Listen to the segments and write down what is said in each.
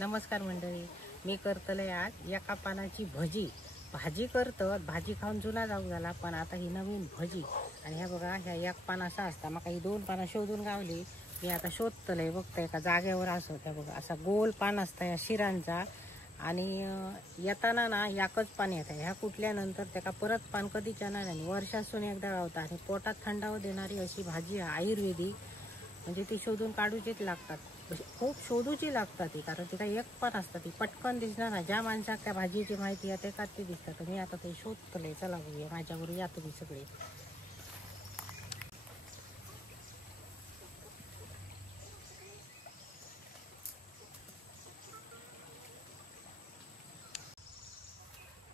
नमस्कार मंडळी, मी करतले आज एका पानाची भाजी करतो। भाजी खाऊन जुना जाऊ झाला, पण आता ही नवीन भजी। आणि ह्या बघा, ह्या एक पान असा असता, मका ही दोन पानं शोधून गावली। मी आता शोधतलंय, बघताय एका जागेवर असं त्या बघा असा गोल पान असता या शिरांचा। आणि येताना ना एकच पान येतं, ह्या कुठल्यानंतर त्याका परत पान कधीच येणार नाही, वर्षातून एकदा गावता। आणि पोटात थंडावा देणारी अशी भाजी आयुर्वेदिक, म्हणजे ती शोधून काढूचीच लागतात, खूप शोधूची लागतात ती, कारण तिला एक पण असतात, ती पटकन दिसणार ना। ज्या माणसाक त्या भाजीची माहिती आहे ते का ती दिसतात। मी आता ते शोधतले, चला बघूया, माझ्याबरोबर या तुम्ही सगळे।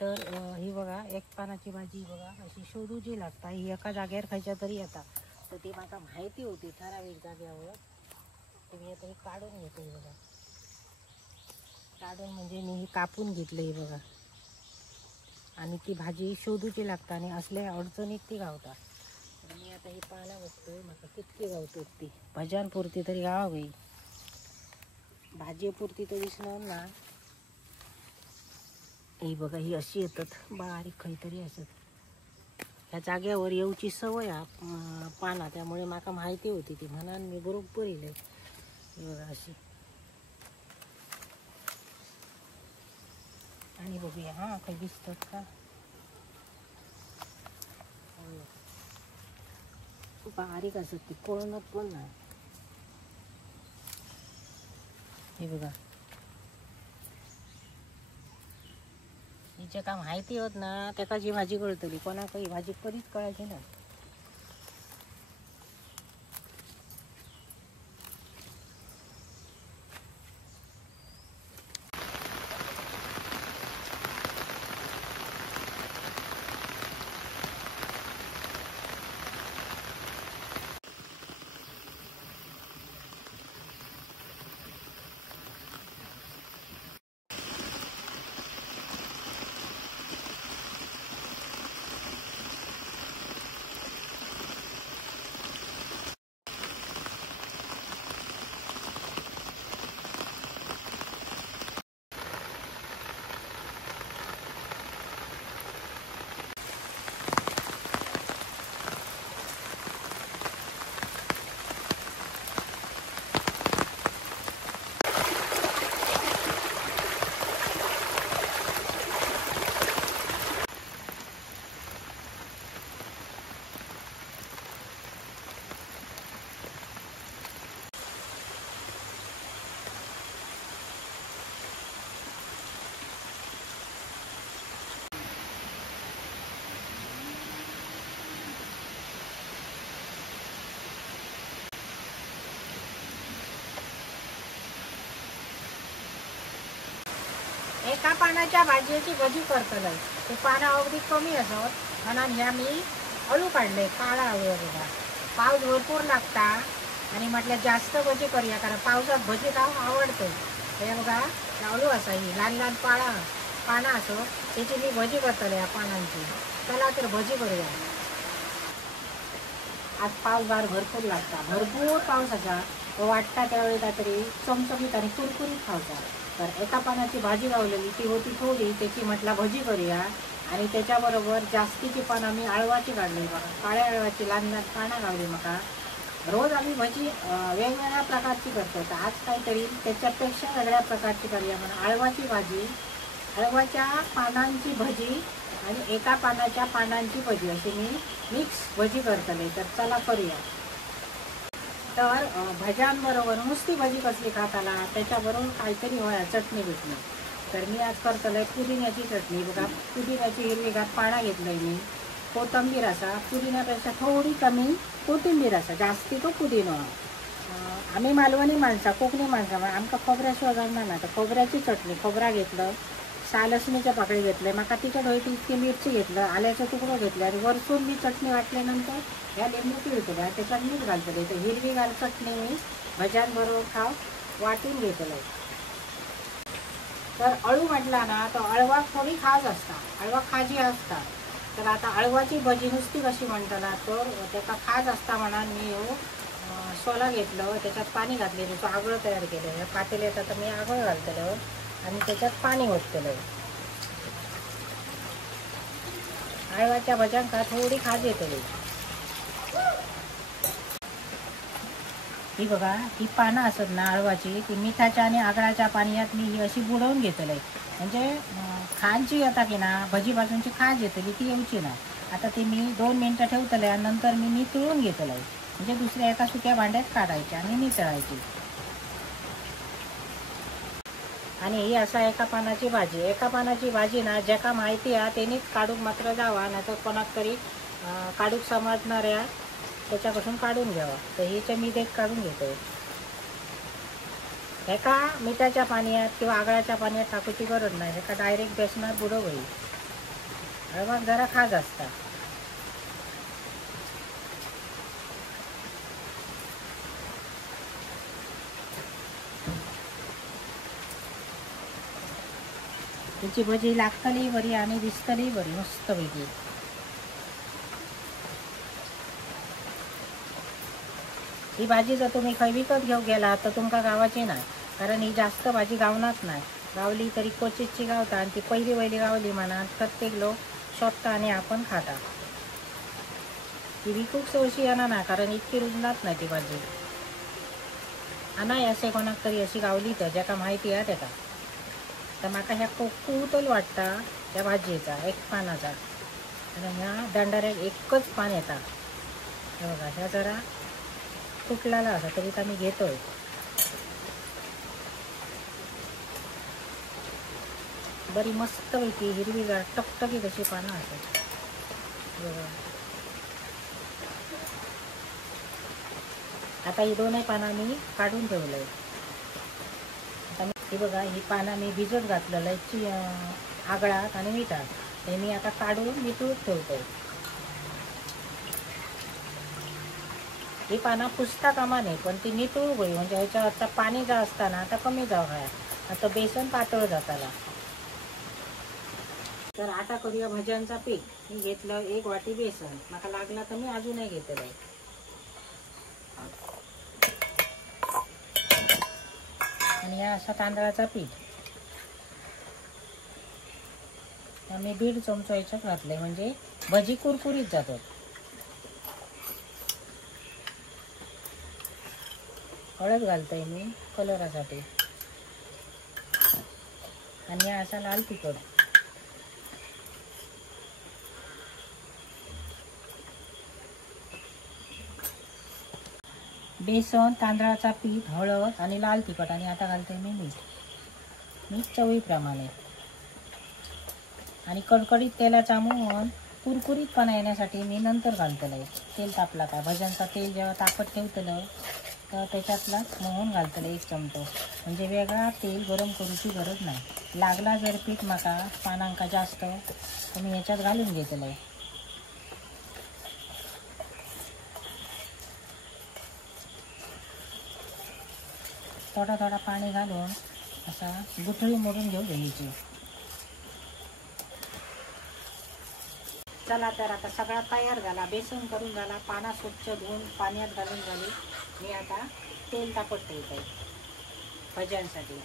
तर ही बघा एक पानाची भाजी बघा अशी शोधूची लागता। ही एका जागेवर खायच्या तरी येतात, तर ती मला माहिती होती ठराविक जागेवर। तुम्ही आता हे काढून घेते बघा, काढून म्हणजे मी ही कापून घेतली बघा। आणि ती भाजी शोधूची लागता आणि असल्या अडचणीत ती गावता। मी आता ही पाला बघतोय, मला कितकी गावतात ती भज्यांपुरती तरी गावावी, भाजीपुरती तर दिसणार ना। ही बघा, ही अशी येतात बारीक काहीतरी असत। ह्या जाग्यावर येऊची सवय पाना, त्यामुळे माका माहिती होती ती, म्हणून मी बरोबर येईल। बघा अशी, आणि बघूया हा काही दिसतात का। बारीक असत ती, कोळणत पण नाही। हे बघा, हिच्या का माहिती होत ना त्याका जी भाजी कळतली, कोणाक ही भाजी कधीच कळायची ना। एका पानाच्या भाजीची भजी करतलंय, ते पानं अगदी कमी असत, म्हणून ह्या मी अळू काढले, काळा अळू बघा। पाऊस भरपूर लागता आणि म्हटलं जास्त भजी करूया, कारण पावसात भजी खाऊ आवडते। हे बघा, अळू असा, ही लहान लहान पानं असो, त्याची मी भजी करतले या पानांची। चला तर भजी करूया। आज पाऊस बार भरपूर लागता, भरपूर पाऊस असा, वाटता त्यावेळी काहीतरी चमचमीत आणि कुरकुरीत खावचा। तर एका पानाची भाजी लावलेली ती होती थोडी, त्याची म्हटलं भजी करूया। आणि त्याच्याबरोबर जास्तीची पानं आम्ही अळवाची काढली बघा, काळ्या अळवाची लहान लहान पानं गावली मका। रोज आम्ही भजी वेगवेगळ्या प्रकारची करतो, तर आज काहीतरी त्याच्यापेक्षा वेगळ्या प्रकारची करूया म्हणून अळवाची भाजी, अळवाच्या पानांची भजी आणि एका पानाच्या पानांची भजी अशी मी मिक्स भजी करतले। तर चला करूया। तर भज्यांबरोबर नुसती भजी कसली खाताला, त्याच्याबरोबर काहीतरी होया चटणी बिटणी। तर मी आज करतले पुदिन्याची चटणी बघा। पुदिन्याची हिरवीगार पानं घेतलंय मी, कोथिंबीर असा, पुदिन्यापेक्षा थोडी कमी कोथिंबीर असा, जास्ती तो पुदिनो। आम्ही मालवणी माणसा, कोकणी माणसा, आमका खोबऱ्याशिवाय जमणार ना। तर खोबऱ्याची चटणी, खोबरा घेतलं, लसणीच्या पाकळी घेतले, मका तिखट होईल इतकी मिरची घेतलं, आल्याचं तुकडं घेतलं, आणि वरसून मी चटणी वाटल्यानंतर ह्या लिंबू पिळतले, त्याच्यात मीठ घालतले। तर हिरवीगार चटणी मी भज्यांबरोबर खाव वाटून घेतलं। तर अळू म्हटला ना, तर अळवा थोडी खाज असता, अळवा खाजी असता। तर आता अळवाची भजी नुसती कशी म्हणताना, तर त्याचा खाज असता म्हणून मी सोला घेतलं, त्याच्यात पाणी घातले, त्याचं आगळं तयार केलं. पातेल्यात आता मी आगळ घालतलं आणि त्याच्यात पाणी ओतलेलं. आळवाच्या भज्यांका थोडी खाज येतली. ही बघा, ही पानं असत ना आळवाची, ती मिठाच्या आणि आगळाच्या पाण्यात मी ही अशी बुडवून घेतलंय. म्हणजे खाज जी येता की ना, भजीपासूनची खाज येतली ती येऊची ना. आता ती मी 2 मिनटं ठेवतले आणि नंतर मी नितळून घेतलंय. म्हणजे दुसऱ्या एका सुक्या भांड्यात काढायची आणि नितळायची. आणि ही असा एका पानाची भाजी. एका पानाची भाजी ना ज्याका माहिती आहे त्यांनीच काढूक मात्र जावा, नाही तर कोणाक तरी काढूक समजणाऱ्या त्याच्यापासून काढून घ्यावा. तर हिचे मी देख काढून घेतो. एका मिठाच्या पाण्यात किंवा आगळाच्या पाण्यात टाकूची गरज नाही. एका डायरेक्ट बेसनात बुडव होईल. मग जरा खाज असता. त्याची भजी लागतली बरी आणि दिसतली बरी मस्त पैकी. ही भाजी जर तुम्ही खंय विकत घेऊन गेला तर तुमका गावाची नाही, कारण ही जास्त भाजी गावनाच नाही. गावली तरी क्वचितची गावता आणि ती पहिली गावली म्हणा प्रत्येक लोक शोधता आणि आपण खाता. ती विकूक सवशी येणार ना, कारण इतकी रुजनात नाही ती भाजी. नाही असे कोणाक तरी अशी गावली तर ज्याका माहिती आहे त्याका. तर माका ह्या कुतल वाटता त्या भाजीचा एक पानाचा, आणि ह्या दंडाऱ्याक एकच पान येता. हे बघा, ह्या जरा तुटलेला असा तरी तर मी घेतोय. बरी मस्त पैकी हिरवीगार टकटकीत अशी पानं असतात. बघा, आता ही 2 पानं मी काढून ठेवलंय. आता ही बघा, ही पानं मी भिजत घातलेलं आगळात आणि मिठात. हे मी आता काढून नितळून ठेवतोय. ही पानं पुसता कामा नाही, पण ती नितळू होई. म्हणजे ह्याच्यावरचा पाणी जा असताना आता कमी जाऊ आहे. आता बेसन पातळ जाताला. तर आता करूया भज्यांचा पीठ. मी घेतलं 1 वाटी बेसन. मला लागला तर मी अजूनही घेतलं आहे. आणि हा असा तांदळाचा पीठ मी 1.5 चमचा याच्यात घातलंय, म्हणजे भजी कुरकुरीत जातात. हळद घालतोय मी कलरासाठी. आणि हा असा लाल तिखट. बेसन, तांदळाचा पीठ, हळद आणि लाल तिखट. आणि आता घालतोय मी मीठ चवीप्रमाणे. आणि कडकडीत तेलाचा मोहन कुरकुरीतपणा येण्यासाठी मी नंतर घालतलंय. तेल तापला का, भज्यांचा तेल जेव्हा तापत ठेवतलं तर त्याच्यातलाच मोहन घालतलं 1 चमचो. म्हणजे वेगळा तेल गरम करूची गरज नाही. लागला जर पीठ माका पानांका जास्त तर मी ह्याच्यात घालून घेतलंय. थोडा पाणी घालून असा गुठळी मोडून घेऊ घ्यायची. चला, तर आता सगळा तयार झाला. बेसन करून झाला, पाना स्वच्छ धुवून पाण्यात घालून झाली. मी आता तेल तापत ठेवत आहे भज्यांसाठी.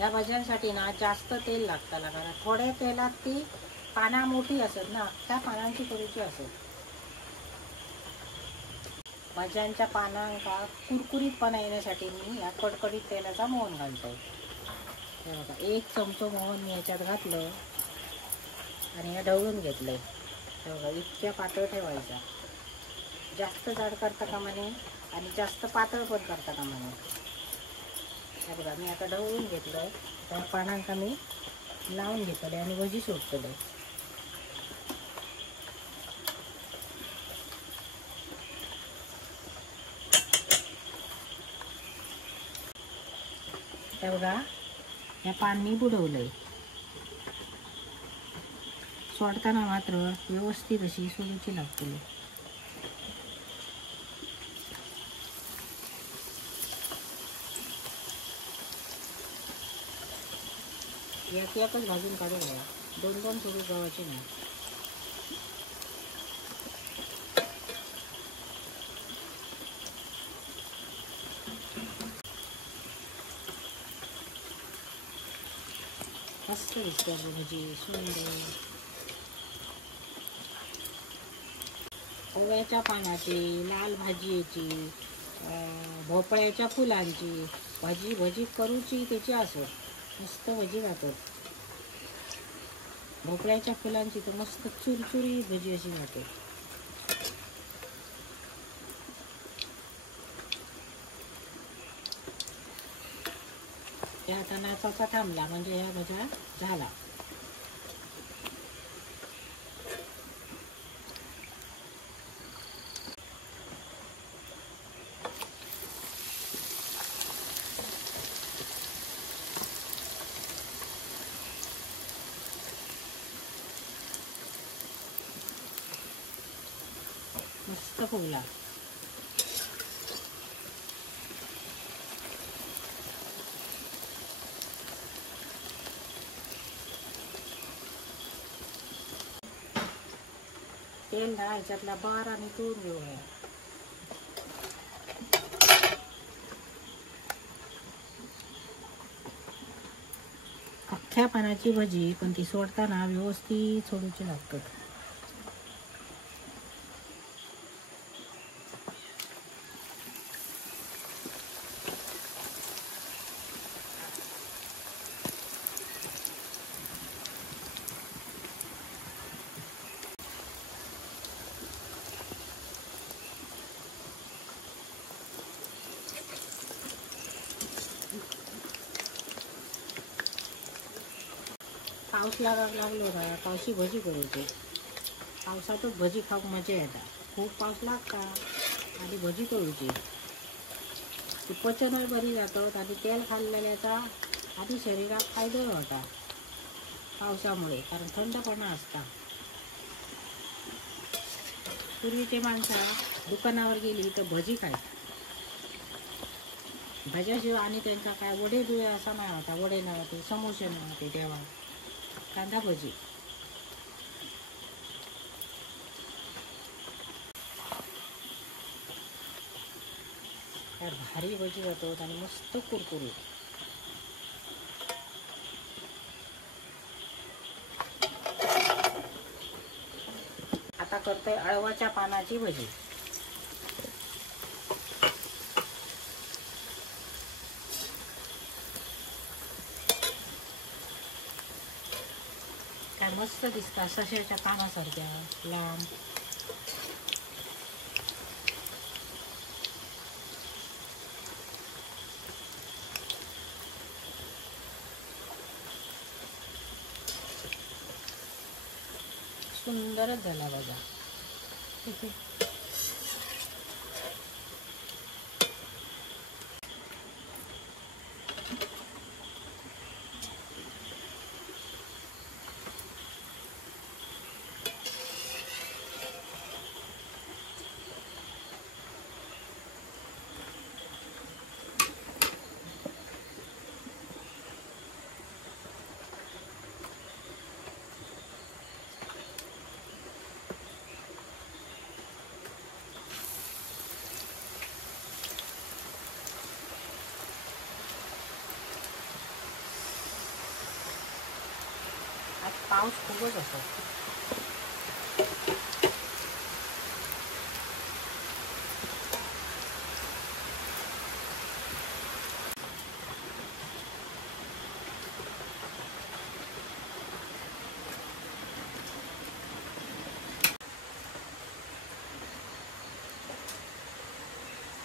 या भज्यांसाठी ना जास्त तेल लागतं, कारण थोड्या तेलात ती पाना मोठी असत ना, त्या पानांची करूची असत. भज्यांच्या पानांका कुरकुरीतपणा येण्यासाठी मी या कडकडीत तेलाचा मोहन घालतोय. हे बघा, 1 चमचो मोहन मी याच्यात घातलं आणि हे ढवळून घेतलंय. हे बघा, इतक्या पातळ ठेवायचा. जास्त जाड करता कामा नये आणि जास्त पातळ पण करता कामा नये. हे बघा, मी आता ढवळून घेतलं. त्या पानांका मी लावून घेतले आणि भजी सोडतले. हे बघा, या पान मी बुडवलंय. सोडताना मात्र व्यवस्थित अशी सोडूची लागते. यात एकच भाजून काढून घ्या, दोन दोन थोडी गव्हाची नाही. मस्त दिसते आपली भजी, सुंदर. ओव्याच्या पानाची, लाल भाजीची, भोपळ्याच्या फुलांची भाजी भजी करूची त्याची असो मस्त भजी जातात. भोपळ्याच्या फुलांची तर मस्त चुरचुरी भजी अशी जाते. त्या आता नाचाचा थांबला म्हणजे ह्या भज्या झाला. मस्त फुगला. तेल ना ह्याच्यातला बार आणि तूर घेऊया. अख्ख्या पानाची भजी पण ती सोडताना व्यवस्थित सोडूची लागतात. पाऊस लागलो ना, पावशी भजी करायची. पावसातच भजी खाऊक मजा येतात. खूप पाऊस लागता आणि भजी करूची. ती पचनही बरी जातात आणि तेल खाल्लेल्याचा आधी शरीरात फायदा होता पावसामुळे, कारण थंडपणा असता. पूर्वीचे माणसं दुकानावर गेली तर भजी खायची. भज्याशिवाय आणि त्यांचा काय वडे बिळे असा नाही होता. वडे नव्हते, समोसे नव्हते तेव्हा. कांदा भजी. भारी भजी जातात आणि मस्त कुरकुरीत. आता करतोय अळवाच्या पानाची भजी. काय मस्त दिसतात, सशाच्या पानासारख्या लांब. सुंदरच झाला बघा. आज पाऊस खूपच असतो.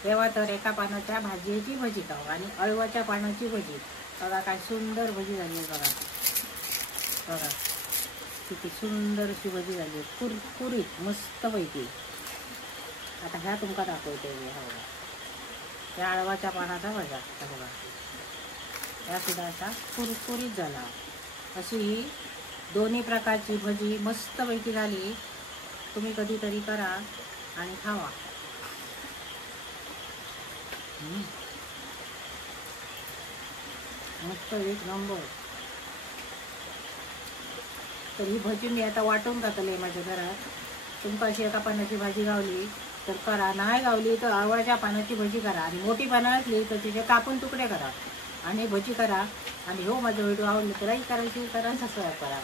तेव्हा तर एका पानाच्या भाजीची भजी खाऊ आणि अळवाच्या पानाची भजी. बघा काय सुंदर भजी झाली बघा. बघा किती सुंदर अशी भजी झाली, कुरकुरीत मस्तपैकी. आता ह्या तुमका दाखवते बघा, त्या अळवाच्या पानाचा भजा बघा. ह्या सुद्धा असा कुरकुरीत झाला. अशी ही दोन्ही प्रकारची भजी मस्तपैकी झाली. तुम्ही कधीतरी करा आणि खावा. मस्त एक नंबर. तर ही भजी मी आता वाटून घातली माझ्या घरात. तुमका अशी एका पानाची भाजी गावली तर करा, नाही गावली तर आवळ्याच्या पानाची भजी करा, आणि मोठी पानं असली तर तिचे कापून तुकडे करा आणि भजी करा. आणि हो माझा व्हिडिओ आवडला तर लाईक करा, शेअर करा, सबस्क्राईब करा.